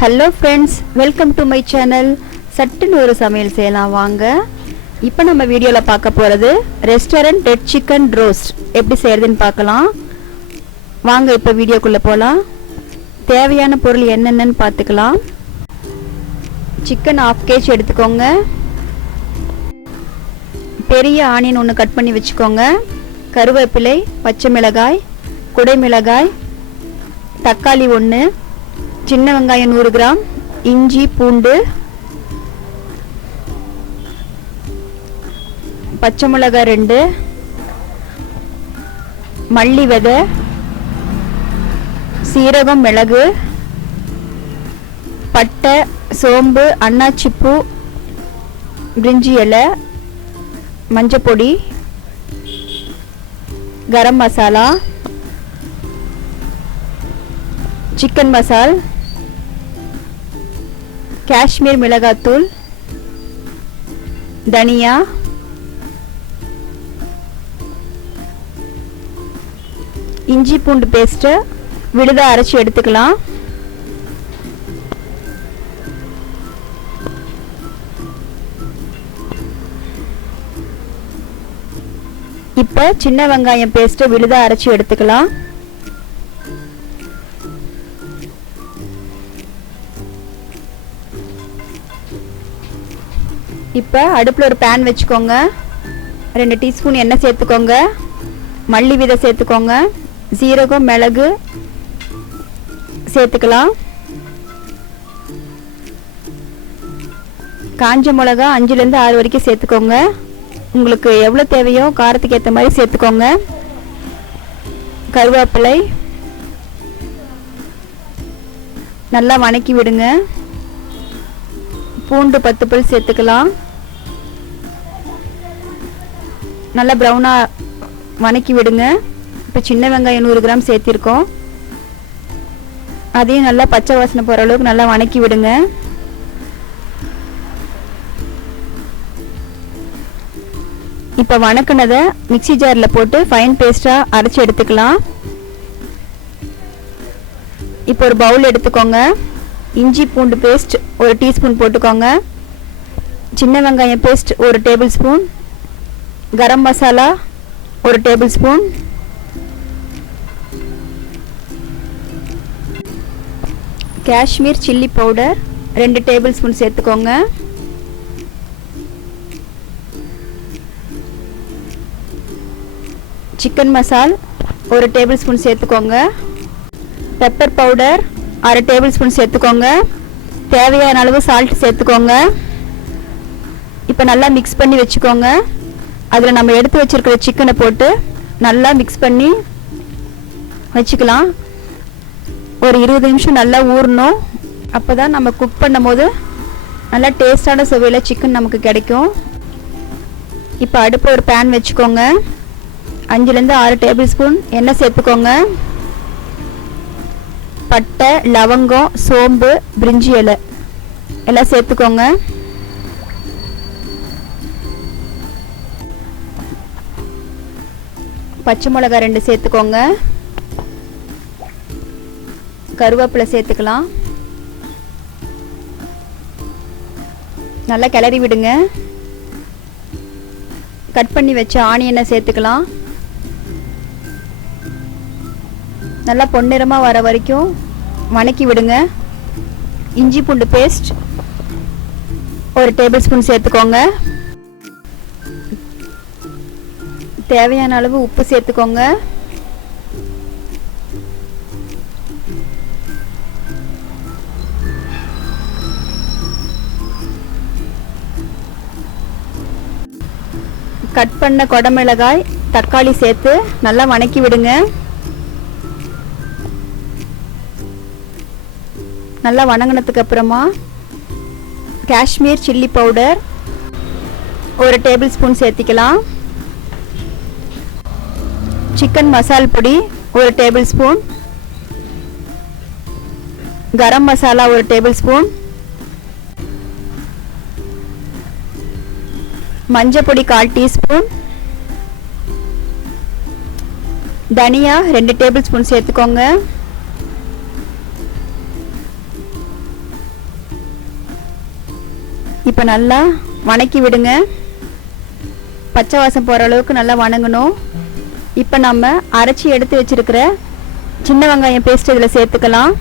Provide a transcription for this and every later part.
Hello friends welcome to my channel சட்டுன்னு ஒரு சமையல் செய்யலாம் வாங்க. இப்போ நம்ம வீடியோவில் பார்க்க போகிறது ரெஸ்டாரண்ட் ரெட் சிக்கன் ரோஸ்ட் எப்படி செய்கிறதுன்னு பார்க்கலாம். வாங்க இப்போ வீடியோக்குள்ளே போகலாம் தேவையான பொருள் என்னென்னன்னு பார்த்துக்கலாம். சிக்கன் ஆஃப் கேஜ் எடுத்துக்கோங்க. பெரிய ஆனியன் ஒன்று கட் பண்ணி வச்சுக்கோங்க. கருவேப்பிலை பச்சை மிளகாய் குடை மிளகாய் தக்காளி ஒன்று சின்ன வெங்காயம் நூறு கிராம் இஞ்சி பூண்டு பச்சை மிளகாய் ரெண்டு மல்லி விதை சீரகம் மிளகு பட்டை சோம்பு அன்னாச்சிப்பூ பிரிஞ்சி இலை மஞ்சப்பொடி கரம் மசாலா சிக்கன் மசால் காஷ்மீர் மிளகாத்தூள் தனியா இஞ்சி பூண்டு பேஸ்ட்டு விழுத அரைச்சி எடுத்துக்கலாம். இப்போ சின்ன வெங்காயம் பேஸ்ட்டு விழுத அரைச்சி எடுத்துக்கலாம். இப்போ அடுப்பில் ஒரு பேன் வச்சுக்கோங்க. ரெண்டு டீஸ்பூன் எண்ணெய் சேர்த்துக்கோங்க. மல்லி விதை சேர்த்துக்கோங்க. சீரகம் மிளகு சேர்த்துக்கலாம். காஞ்ச மிளகா அஞ்சுலேருந்து ஆறு வரைக்கும் சேர்த்துக்கோங்க. உங்களுக்கு எவ்வளோ தேவையோ காரத்துக்கு ஏற்ற மாதிரி சேர்த்துக்கோங்க. கருவேப்பிலை நல்லா வணக்கி விடுங்க. பூண்டு பத்து பல் சேர்த்துக்கலாம். நல்லா ப்ரௌனாக வணக்கி விடுங்க. இப்போ சின்ன வெங்காயம் நூறு கிராம் சேர்த்திருக்கோம். அதையும் நல்லா பச்சை வாசனை போகிற அளவுக்கு நல்லா வணக்கி விடுங்க. இப்போ வணக்கினதை மிக்சி ஜாரில் போட்டு ஃபைன் பேஸ்ட்டாக அரைச்சி எடுத்துக்கலாம். இப்போ ஒரு பவுல் எடுத்துக்கோங்க. இஞ்சி பூண்டு பேஸ்ட் ஒரு டீஸ்பூன் போட்டுக்கோங்க. சின்ன வெங்காயம் பேஸ்ட் ஒரு டேபிள் ஸ்பூன் கரம் மசாலா ஒரு tablespoon Kashmir chilli powder ரெண்டு டேபிள் ஸ்பூன் சேர்த்துக்கோங்க. சிக்கன் மசால் ஒரு டேபிள் ஸ்பூன் சேர்த்துக்கோங்க. பெப்பர் பவுடர் அரை டேபிள் ஸ்பூன் சேர்த்துக்கோங்க. தேவையான அளவு சால்ட் சேர்த்துக்கோங்க. இப்போ நல்லா மிக்ஸ் பண்ணி வச்சுக்கோங்க. அதில் நம்ம எடுத்து வச்சுருக்கிற சிக்கனை போட்டு நல்லா மிக்ஸ் பண்ணி வச்சுக்கலாம். ஒரு இருபது நிமிஷம் நல்லா ஊறணும். அப்போ தான் நம்ம குக் பண்ணும்போது நல்லா டேஸ்டான சுவையில் சிக்கன் நமக்கு கிடைக்கும். இப்போ அடுப்பு ஒரு பேன் வச்சுக்கோங்க. அஞ்சுலேருந்து ஆறு டேபிள் ஸ்பூன் எண்ணெய் சேர்த்துக்கோங்க. பட்டை லவங்கம் சோம்பு பிரிஞ்சி இலை எல்லாம் சேர்த்துக்கோங்க. பச்சை மிளகாய் ரெண்டு சேர்த்துக்கோங்க. கருவேப்பிலை சேர்த்துக்கலாம். நல்லா கிளறி விடுங்க. கட் பண்ணி வச்ச ஆனியனை சேர்த்துக்கலாம். நல்லா பொன்னிறமாக வர வரைக்கும் வணக்கி விடுங்க. இஞ்சி பூண்டு பேஸ்ட் ஒரு டேபிள் ஸ்பூன் சேர்த்துக்கோங்க. தேவையான அளவு உப்பு சேர்த்துக்கோங்க. கட் பண்ண கொடமிளகாய் தக்காளி சேர்த்து நல்லா வணக்கி விடுங்க. நல்லா வணங்கினதுக்கு அப்புறமா காஷ்மீர் சில்லி பவுடர் ஒரு டேபிள் ஸ்பூன் சேர்த்திக்கலாம். சிக்கன் மசால் பொடி ஒரு டேபிள் ஸ்பூன். கரம் மசாலா ஒரு டேபிள் ஸ்பூன். மஞ்சப்பொடி கால் டீஸ்பூன். தனியா ரெண்டு டேபிள் ஸ்பூன் சேர்த்துக்கோங்க. இப்போ நல்லா வணக்கி விடுங்க. பச்சை வாசம் போகிற அளவுக்கு நல்லா வணங்கணும். இப்போ நம்ம அரைச்சி எடுத்து வச்சிருக்கிற சின்ன வெங்காயம் பேஸ்ட் இதில் சேர்த்துக்கலாம்.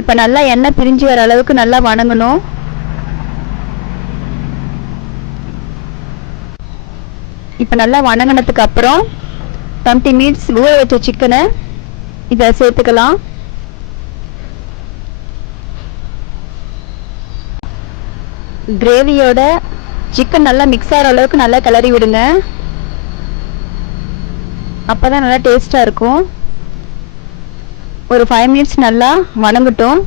இப்போ நல்லா எண்ணெய் பிரிஞ்சு வர அளவுக்கு நல்லா வணங்கணும். இப்போ நல்லா வணங்கினதுக்கு அப்புறம் டுவெண்ட்டி மினிட்ஸ் ஊற வச்ச சிக்கனை இதை சேர்த்துக்கலாம். கிரேவியோட சிக்கன் நல்லா மிக்ஸ் ஆகிற அளவுக்கு நல்லா கிளறி விடுங்க. அப்போ தான் நல்லா டேஸ்ட்டாக இருக்கும். ஒரு ஃபைவ் மினிட்ஸ் நல்லா வணங்கட்டும்.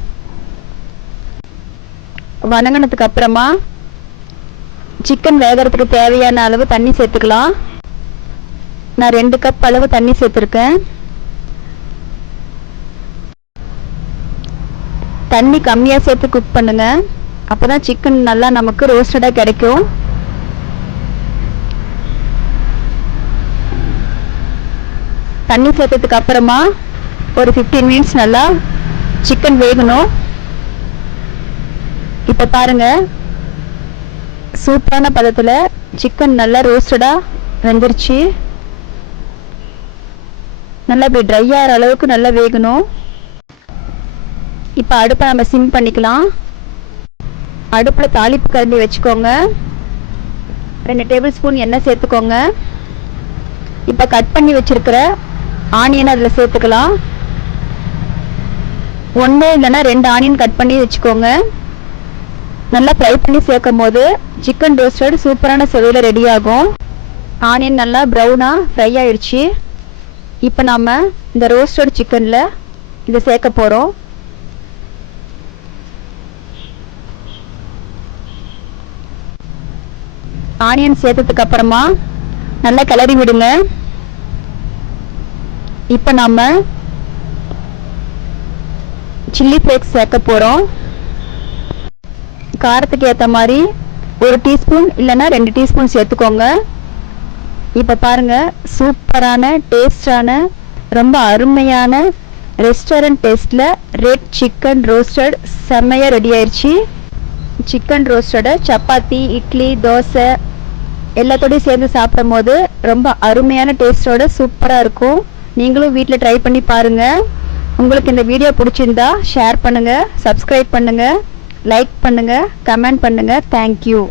வணங்கினதுக்கு அப்புறமா சிக்கன் வேகிறதுக்கு தேவையான அளவு தண்ணி சேர்த்துக்கலாம். நான் ரெண்டு கப் அளவு தண்ணி சேர்த்துருக்கேன். தண்ணி கம்மியாக சேர்த்து குக் பண்ணுங்கள் அப்போ தான் சிக்கன் நல்லா நமக்கு ரோஸ்டடாக கிடைக்கும். தண்ணி சேர்த்ததுக்கு அப்புறமா ஒரு ஃபிஃப்டீன் மினிட்ஸ் நல்லா சிக்கன் வேகணும். இப்போ பாருங்க சூப்பரான பதத்தில் சிக்கன் நல்லா ரோஸ்டடாக வெந்துருச்சு. நல்லா இப்படி ட்ரை ஆகிற அளவுக்கு நல்லா வேகணும். இப்போ அடுப்பை நம்ம சிம் பண்ணிக்கலாம். அடுப்பில் தாளிப்பு கரண்டி வச்சுக்கோங்க. ரெண்டு டேபிள் ஸ்பூன் எண்ணெய் சேர்த்துக்கோங்க. இப்போ கட் பண்ணி வச்சுருக்கிற ஆனியன் அதில் சேர்த்துக்கலாம். ஒன்று இல்லைன்னா ரெண்டு ஆனியன் கட் பண்ணி வச்சுக்கோங்க. நல்லா ஃப்ரை பண்ணி சேர்க்கும் போது சிக்கன் ரோஸ்டட் சூப்பரான சுவையில் ரெடி ஆகும். ஆனியன் நல்லா ப்ரௌனாக ஃப்ரை ஆயிடுச்சு. இப்போ நாம் இந்த ரோஸ்டட் சிக்கனில் இதை சேர்க்க போகிறோம் ஆனியன் சேர்த்ததுக்கு அப்புறமா நல்லா கிளறி விடுங்க. இப்போ நம்ம சில்லி ஃப்ளேக்ஸ் சேர்க்க போகிறோம் காரத்துக்கு ஏற்ற மாதிரி ஒரு டீஸ்பூன் இல்லைன்னா ரெண்டு டீஸ்பூன் சேர்த்துக்கோங்க. இப்போ பாருங்கள் சூப்பரான டேஸ்டான ரொம்ப அருமையான ரெஸ்டாரண்ட் டேஸ்ட்டில் ரெட் சிக்கன் ரோஸ்டட் செம்மையாக ரெடி ஆயிடுச்சு சிக்கன் ரோஸ்டோட சப்பாத்தி இட்லி தோசை எல்லாத்தோடையும் சேர்ந்து சாப்பிடும் போது ரொம்ப அருமையான டேஸ்ட்டோட சூப்பராக இருக்கும். நீங்களும் வீட்டில் ட்ரை பண்ணி பாருங்கள் உங்களுக்கு இந்த வீடியோ பிடிச்சிருந்தா ஷேர் பண்ணுங்கள் சப்ஸ்கிரைப் பண்ணுங்கள் லைக் பண்ணுங்கள் கமெண்ட் பண்ணுங்கள் தேங்க்யூ